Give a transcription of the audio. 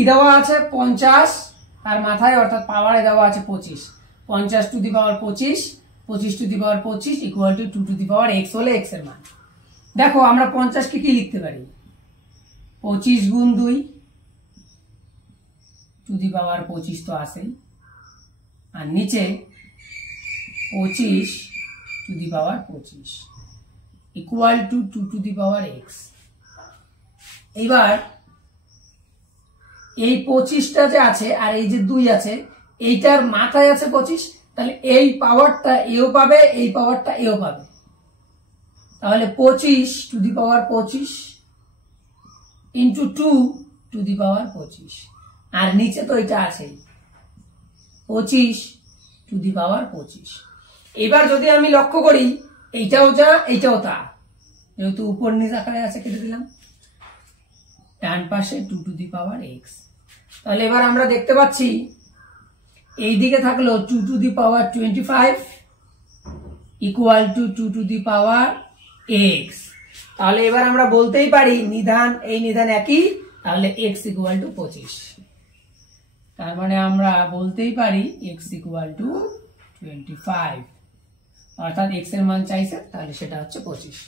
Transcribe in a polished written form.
কি দেওয়া আছে 50 তার মাথায় অর্থাৎ পাওয়ারে দেওয়া আছে 25, 50 two the power 25, 25 to the power 25 equal to 2 to the power x হলে x এর মান। দেখো আমরা 50 কে কি লিখতে পারি, 25 গুণ 2 টু দি পাওয়ার 25 তো আসেই, আর নিচে 25 to the power 25 equal to 2 to the power x। এবার এই 25টা যে আছে আর এই যে 2 আছে, এইটার মাথায় আছে 25, তাহলে এই পাওয়ারটা এও পাবে, এই পাওয়ারটা এও পাবে, তাহলে 25 to the power 25 into 2 to the power 25, আর নিচে তো এটা আছে 25 টু দি পাওয়ার 25। এবার যদি আমি লক্ষ্য করি এইটাও যা এইটাও তা, যেহেতু উপর নিচ আকারে আছে কেটে দিলাম, ডান পাশে 2 টু দি পাওয়ার x। তাহলে এবার আমরা দেখতে পাচ্ছি এই দিকে থাকলো 2 to the power 25 equal to 2 to the power x। তাহলে এবার আমরা বলতেই পারি নিধান এই নিধান একই, তাহলে x ইকুয়াল টু 25। তার মানে আমরা বলতেই পারি x ইকুয়াল টু 25, অর্থাৎ x এর মান চাইছে, তাহলে সেটা হচ্ছে 25।